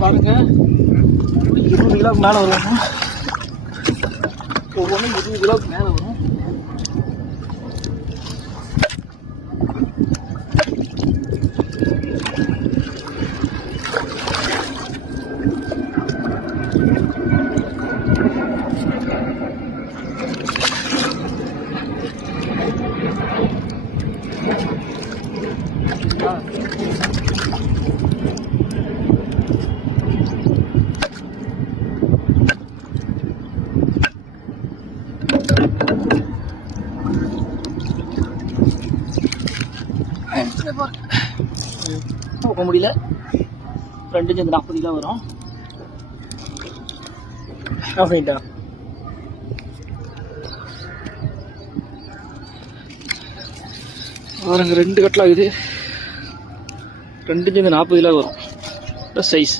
பாருங்க 20 கிலோவுக்கு மேலே வரும். ஒவ்வொன்றும் 20 கிலோவுக்கு மேலே வரும். போக முடியல. 2 40 கிலோ வரும். அப்படின்ட்டா பாருங்க 2 கட்டலாம் இது. 2 40 கிலோ வரும் சைஸ்.